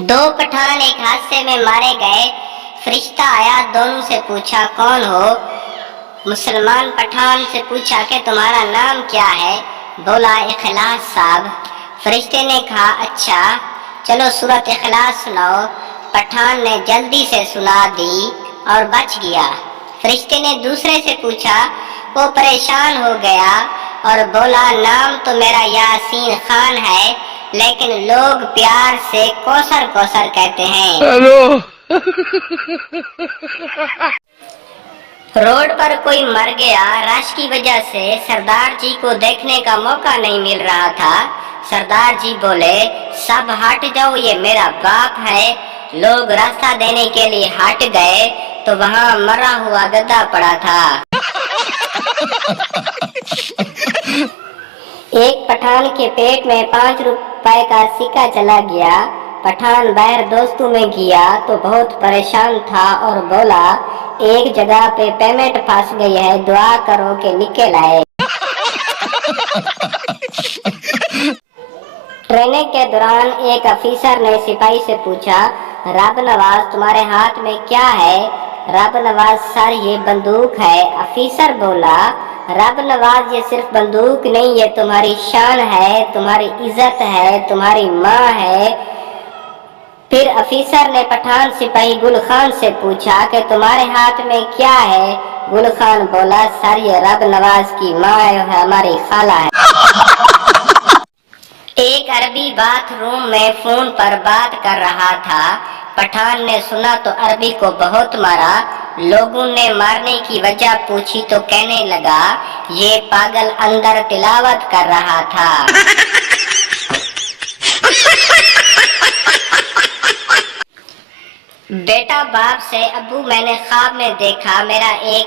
दो पठान एक हादसे में मारे गए। फरिश्ता आया, दोनों से पूछा कौन हो। मुसलमान पठान से पूछा कि तुम्हारा नाम क्या है। बोला इखलास साहब। फरिश्ते ने कहा अच्छा चलो सूरत इखलास सुनाओ। पठान ने जल्दी से सुना दी और बच गया। फरिश्ते ने दूसरे से पूछा, वो परेशान हो गया और बोला नाम तो मेरा यासीन खान है, लेकिन लोग प्यार से कौसर कौसर कहते हैं। हेलो। रोड पर कोई मर गया। रश की वजह से सरदार जी को देखने का मौका नहीं मिल रहा था। सरदार जी बोले सब हट जाओ, ये मेरा बाप है। लोग रास्ता देने के लिए हट गए तो वहाँ मरा हुआ गधा पड़ा था। एक पठान के पेट में 5 रुपए का सिक्का चला गया। पठान बाहर दोस्तों में गया तो बहुत परेशान था और बोला एक जगह पे पेमेंट फंस गई है, दुआ करो कि निकल आए। ट्रेनिंग के दौरान एक अफीसर ने सिपाही से पूछा, रब नवाज तुम्हारे हाथ में क्या है। रब नवाज सर ये बंदूक है। अफीसर बोला रब नवाज ये सिर्फ बंदूक नहीं, ये तुम्हारी शान है, तुम्हारी इज्जत है, तुम्हारी माँ है। फिर अफीसर ने पठान सिपाही गुल खान से पूछा कि तुम्हारे हाथ में क्या है। गुल खान बोला सर ये रब नवाज की माँ है, हमारी खाला है। एक अरबी बाथरूम में फोन पर बात कर रहा था। पठान ने सुना तो अरबी को बहुत मारा। लोगों ने मारने की वजह पूछी तो कहने लगा ये पागल अंदर तिलावत कर रहा था। बेटा बाप से अब्बू मैंने ख्वाब में देखा मेरा एक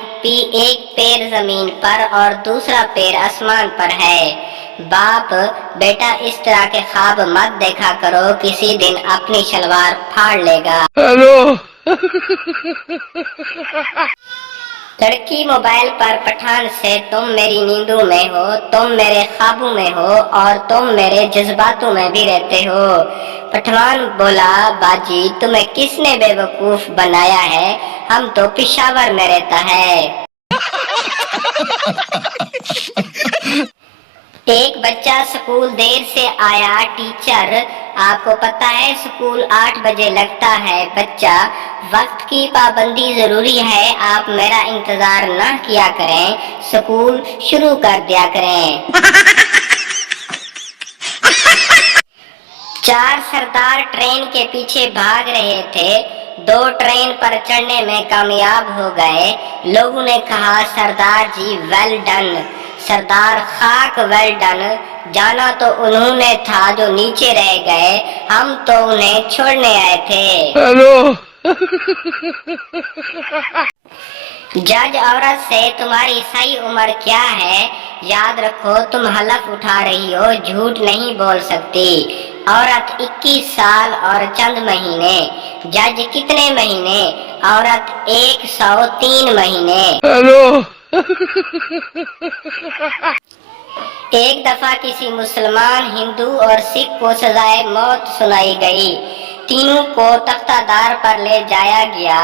पैर जमीन पर और दूसरा पैर आसमान पर है। बाप बेटा इस तरह के ख्वाब मत देखा करो, किसी दिन अपनी शलवार फाड़ लेगा। हेलो। लड़की मोबाइल पर पठान से तुम मेरी नींदों में हो, तुम मेरे ख्वाबों में हो और तुम मेरे जज्बातों में भी रहते हो। पठान बोला बाजी तुम्हें किसने बेवकूफ बनाया है, हम तो पेशावर में रहता है। एक बच्चा स्कूल देर से आया। टीचर आपको पता है स्कूल 8 बजे लगता है। बच्चा वक्त की पाबंदी जरूरी है, आप मेरा इंतजार ना किया करें, स्कूल शुरू कर दिया करें। 4 सरदार ट्रेन के पीछे भाग रहे थे। 2 ट्रेन पर चढ़ने में कामयाब हो गए। लोगों ने कहा सरदार जी वेल डन। सरदार खाक वेल डन। जाना तो उन्होंने था जो नीचे रह गए, हम तो उन्हें छोड़ने आए थे। हेलो। जज औरत से तुम्हारी सही उम्र क्या है। याद रखो तुम हलफ उठा रही हो, झूठ नहीं बोल सकती। औरत 21 साल और चंद महीने। जज कितने महीने। औरत 103 महीने। हेलो। एक दफा किसी मुसलमान, हिंदू और सिख को सजाए मौत सुनाई गई। तीनों को तख्तादार पर ले जाया गया।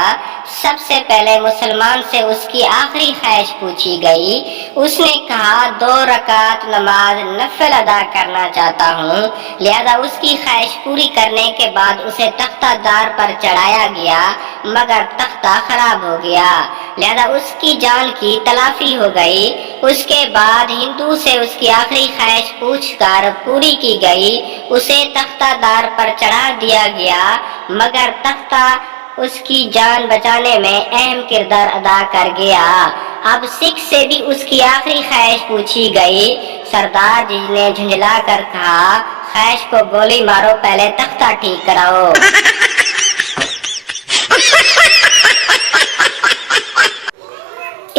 सबसे पहले मुसलमान से उसकी आखिरी ख्वाहिश पूछी गई। उसने कहा 2 रकात नमाज नफल अदा करना चाहता हूँ। लिहाजा उसकी ख्वाहिश पूरी करने के बाद उसे तख्तादार पर चढ़ाया गया, मगर तख्ता खराब हो गया, लिहाजा उसकी जान की तलाफी हो गई। उसके बाद हिंदू से उसकी आखिरी ख्वाहिश पूछकर पूरी की गई। उसे तख्तादार पर चढ़ा दिया गया, मगर तख्ता उसकी जान बचाने में अहम किरदार अदा कर गया। अब सिख से भी उसकी आखिरी ख्वाहिश पूछी गई। सरदार जी ने झुंझला कर कहा ख्वाहिश को गोली मारो, पहले तख्ता ठीक कराओ।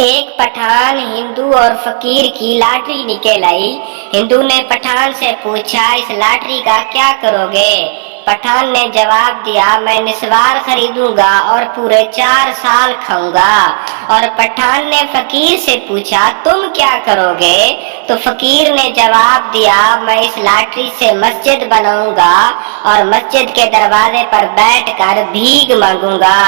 एक पठान, हिंदू और फकीर की लॉटरी निकल आई। हिंदू ने पठान से पूछा इस लॉटरी का क्या करोगे। پٹھان نے جواب دیا میں نسوار خریدوں گا اور پورے 4 سال کھاؤں گا۔ اور پٹھان نے فقیر سے پوچھا تم کیا کرو گے؟ تو فقیر نے جواب دیا میں اس لاٹری سے مسجد بناؤں گا اور مسجد کے دروازے پر بیٹھ کر بھیک مانگوں گا۔